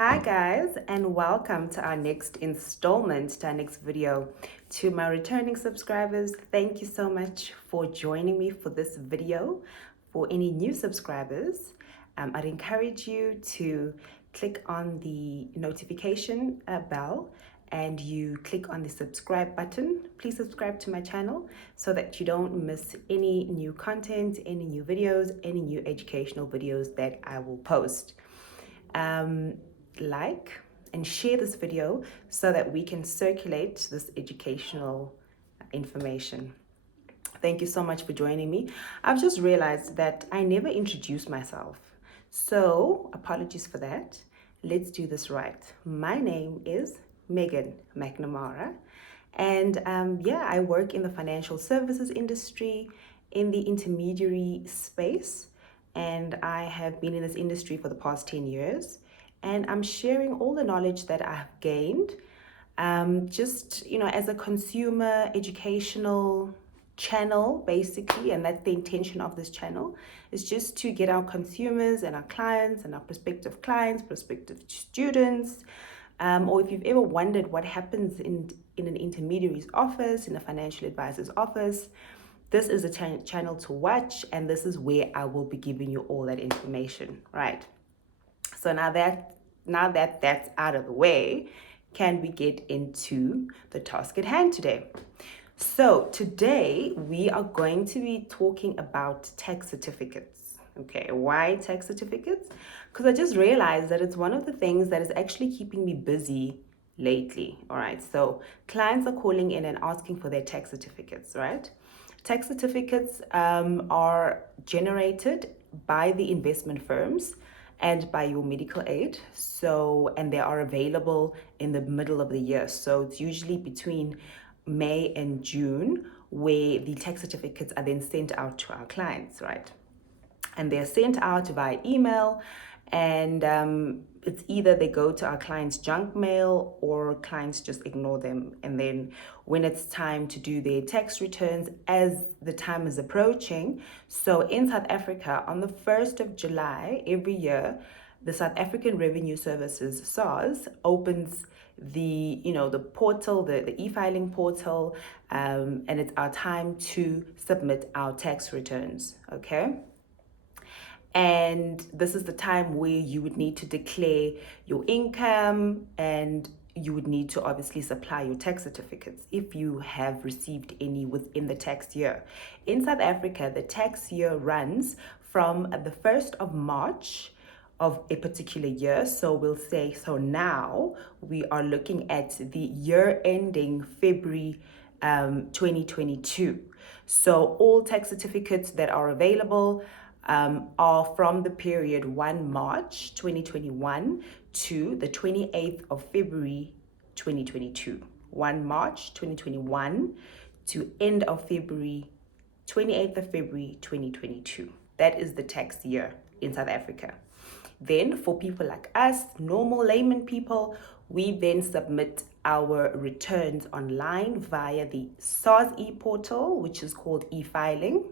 Hi guys, and welcome to our next installment, to our next video. To my returning subscribers, thank you so much for joining me for this video. For any new subscribers, I'd encourage you to click on the notification bell and you click on the subscribe button. Please subscribe to my channel so that you don't miss any new content, any new videos, any new educational videos that I will post. Like and share this video so that we can circulate this educational information. Thank you so much for joining me. I've just realized that I never introduced myself, so apologies for that. Let's do this right. My name is Megan McNamara, and I work in the financial services industry, in the intermediary space, and I have been in this industry for the past 10 years. And I'm sharing all the knowledge that I've gained, as a consumer educational channel, basically. And that's the intention of this channel, is just to get our consumers and our clients and our prospective clients, prospective students, or if you've ever wondered what happens in an intermediary's office, in a financial advisor's office, this is a channel to watch, and this is where I will be giving you all that information, right? So now that that's out of the way, can we get into the task at hand today? So today we are going to be talking about tax certificates. Okay, why tax certificates? Because I just realized that it's one of the things that is actually keeping me busy lately. All right, so clients are calling in and asking for their tax certificates, right? Tax certificates are generated by the investment firms and by your medical aid. And they are available in the middle of the year. So it's usually between May and June where the tax certificates are then sent out to our clients, right? And they're sent out via email, and it's either they go to our clients' junk mail or clients just ignore them. And then when it's time to do their tax returns, as the time is approaching, so in South Africa, on the 1st of July every year, the South African Revenue Services, SARS, opens the portal, the e-filing portal, and it's our time to submit our tax returns, okay? And this is the time where you would need to declare your income, and you would need to obviously supply your tax certificates if you have received any within the tax year. In South Africa, the tax year runs from the 1st of March of a particular year. So we'll say, so now we are looking at the year ending February 2022. So all tax certificates that are available are from the period 1 March 2021 to the 28th of February 2022. 1 March 2021 to end of February, 28th of February 2022. That is the tax year in South Africa. Then for people like us, normal layman people, we then submit our returns online via the SARS e-portal, which is called e-filing.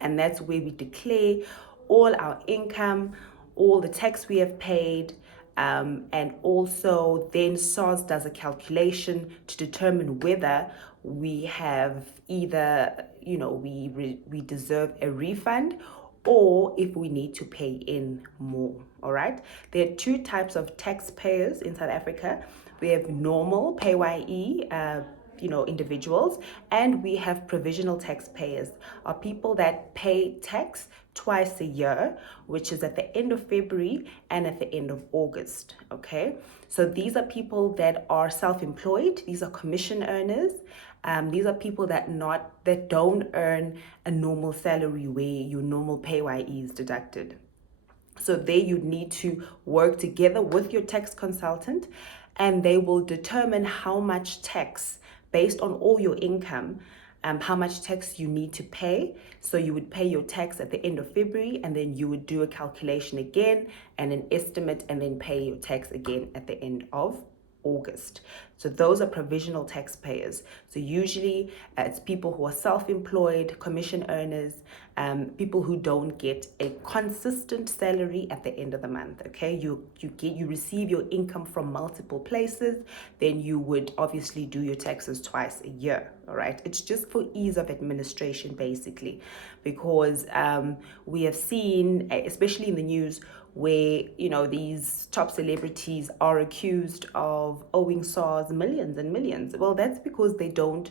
And that's where we declare all our income, all the tax we have paid, and also then SARS does a calculation to determine whether we have either, we deserve a refund, or if we need to pay in more. All right, there are two types of taxpayers in South Africa. We have normal PAYE individuals, and we have provisional taxpayers, are people that pay tax twice a year, which is at the end of February and at the end of August. Okay, so these are people that are self-employed, these are commission earners. These are people that don't earn a normal salary where your normal PAYE is deducted. So there you need to work together with your tax consultant, and they will determine how much tax, based on all your income, how much tax you need to pay. So you would pay your tax at the end of February, and then you would do a calculation again and an estimate, and then pay your tax again at the end of August. So those are provisional taxpayers. So usually it's people who are self-employed, commission earners, people who don't get a consistent salary at the end of the month. Okay, you receive your income from multiple places, then you would obviously do your taxes twice a year. All right, it's just for ease of administration, basically, because we have seen, especially in the news, where these top celebrities are accused of owing SARS millions and millions. Well, that's because they don't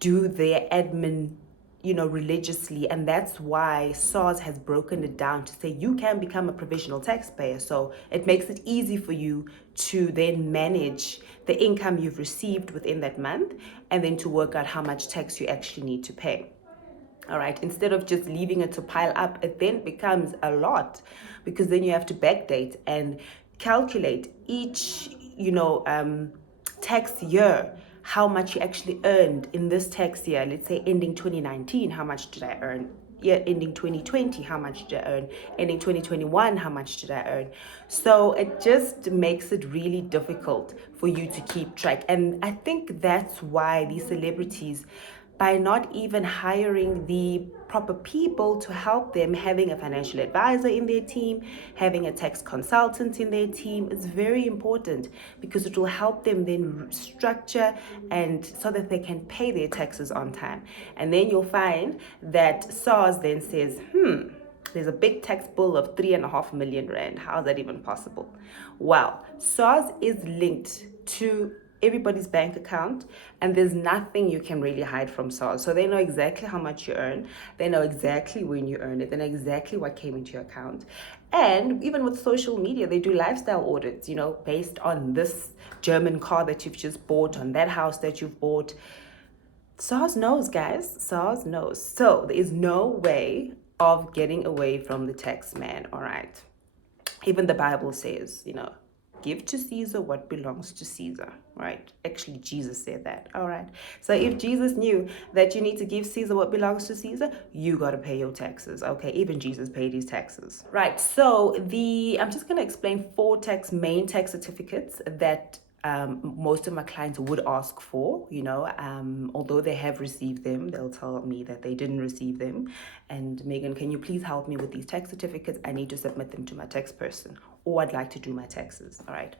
do their admin religiously, and that's why SARS has broken it down to say you can become a provisional taxpayer. So it makes it easy for you to then manage the income you've received within that month, and then to work out how much tax you actually need to pay. All right, instead of just leaving it to pile up, it then becomes a lot, because then you have to backdate and calculate each tax year how much you actually earned in this tax year. Let's say ending 2019, how much did I earn? Yeah, ending 2020, how much did I earn? Ending 2021, how much did I earn? So it just makes it really difficult for you to keep track. And I think that's why these celebrities, by not even hiring the proper people to help them, having a financial advisor in their team, having a tax consultant in their team, is very important, because it will help them then structure, and so that they can pay their taxes on time. And then you'll find that SARS then says, there's a big tax bill of 3.5 million rand. How is that even possible? Well, SARS is linked to everybody's bank account, and there's nothing you can really hide from SARS. So they know exactly how much you earn, they know exactly when you earn it, they know exactly what came into your account. And even with social media, they do lifestyle audits, based on this German car that you've just bought, on that house that you've bought. SARS knows, guys. SARS knows. So there is no way of getting away from the tax man. All right. Even the Bible says, give to Caesar what belongs to Caesar, right? Actually, Jesus said that. All right. So if Jesus knew that you need to give Caesar what belongs to Caesar, you got to pay your taxes. Okay. Even Jesus paid his taxes. Right. So I'm just going to explain 4 main tax certificates that most of my clients would ask for, although they have received them, they'll tell me that they didn't receive them. And Megan, can you please help me with these tax certificates? I need to submit them to my tax person, or I'd like to do my taxes. All right.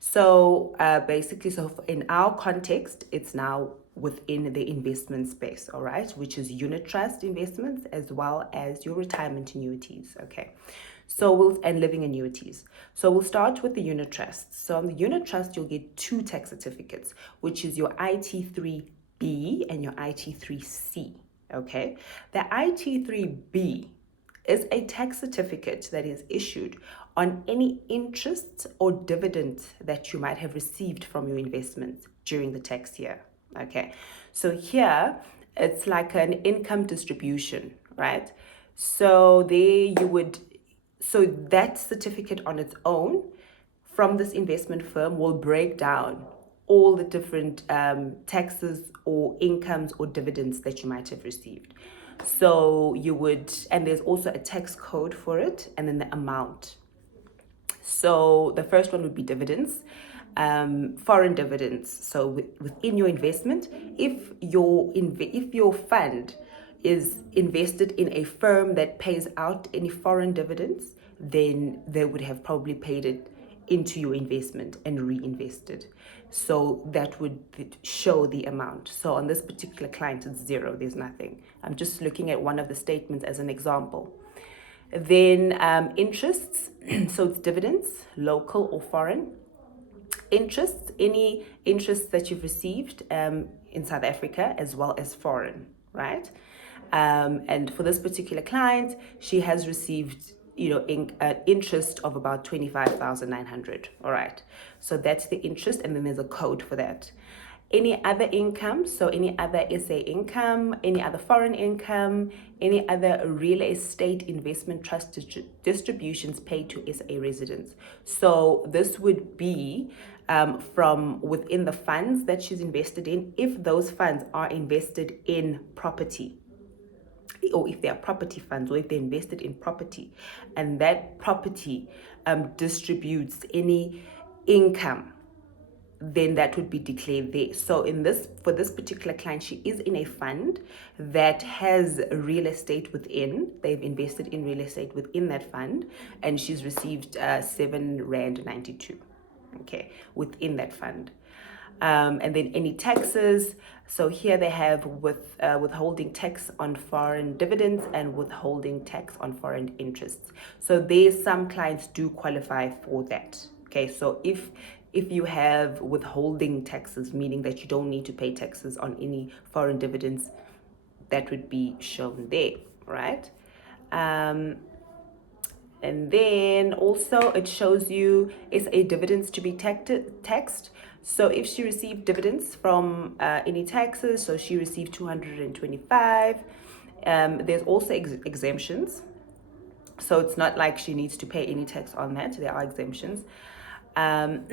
So basically, in our context, it's now within the investment space, all right, which is unit trust investments as well as your retirement annuities. Okay. And living annuities. So we'll start with the unit trust. So on the unit trust, you'll get 2 tax certificates, which is your IT3B and your IT3C. Okay. The IT3B is a tax certificate that is issued on any interest or dividend that you might have received from your investments during the tax year. Okay. So here it's like an income distribution, right? So that certificate on its own from this investment firm will break down all the different taxes or incomes or dividends that you might have received. So and there's also a tax code for it, and then the amount. So the first one would be dividends, foreign dividends. So within your investment, if your fund is invested in a firm that pays out any foreign dividends, then they would have probably paid it into your investment and reinvested. So that would show the amount. So on this particular client, it's 0. There's nothing. I'm just looking at one of the statements as an example. Then interests, so it's dividends, local or foreign. Interests, any interests that you've received in South Africa as well as foreign, right? And for this particular client, she has received interest of about 25,900. All right. So that's the interest, and then there's a code for that. Any other income, so any other SA income, any other foreign income, any other real estate investment trust distributions paid to SA residents. So this would be from within the funds that she's invested in, if those funds are invested in property, or if they are property funds, or if they're invested in property, and that property distributes any income then that would be declared there. So for this particular client, she is in a fund that has real estate within. They've invested in real estate within that fund, and she's received R7.92, okay, within that fund. And then any taxes. So here they have withholding tax on foreign dividends and withholding tax on foreign interests. So there's some clients do qualify for that. Okay, so if you have withholding taxes, meaning that you don't need to pay taxes on any foreign dividends, that would be shown there, right? And then also it shows you SA dividends to be taxed. So if she received dividends from any taxes, so she received 225. There's also exemptions. So it's not like she needs to pay any tax on that. There are exemptions. And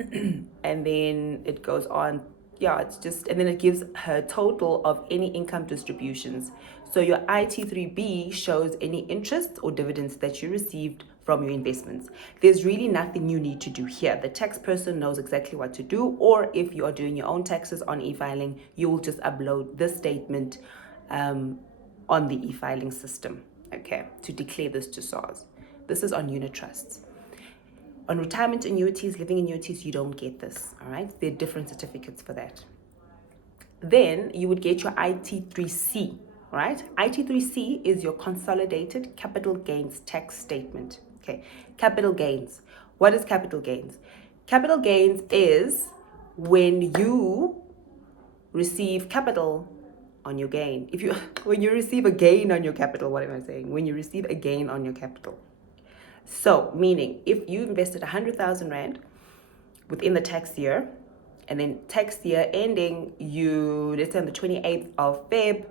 then it goes on. Yeah, it's just, and then it gives her total of any income distributions. So your IT3B shows any interest or dividends that you received from your investments. There's really nothing you need to do here. The tax person knows exactly what to do, or if you are doing your own taxes on e-filing, you will just upload this statement on the e-filing system, okay, to declare this to SARS. This is on unit trusts. On retirement annuities, living annuities, you don't get this, all right? There are different certificates for that. Then you would get your IT3C, right? IT3C is your consolidated capital gains tax statement, okay? Capital gains. What is capital gains? Capital gains is when you receive capital on your gain. When you receive a gain on your capital, what am I saying? When you receive a gain on your capital. So, meaning if you invested 100,000 Rand within the tax year, and then tax year ending, let's say on the 28th of Feb,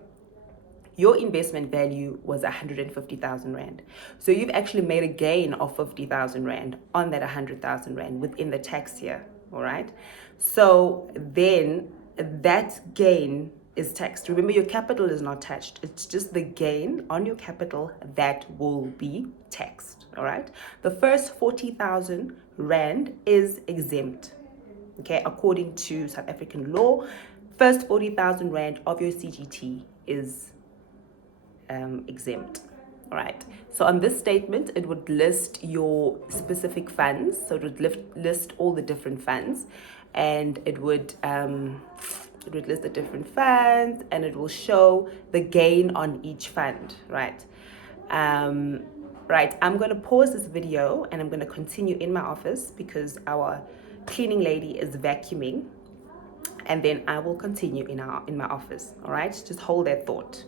your investment value was 150,000 Rand. So you've actually made a gain of 50,000 Rand on that 100,000 Rand within the tax year, all right? So then that gain is taxed. Remember, your capital is not taxed. It's just the gain on your capital that will be taxed, all right? The first 40,000 Rand is exempt, okay? According to South African law, first 40,000 Rand of your CGT is exempt. All right. So on this statement, it would list your specific funds. So it would list all the different funds, and it would list the different funds, and it will show the gain on each fund. Right. Right. I'm going to pause this video, and I'm going to continue in my office because our cleaning lady is vacuuming, and then I will continue in my office. All right. Just hold that thought.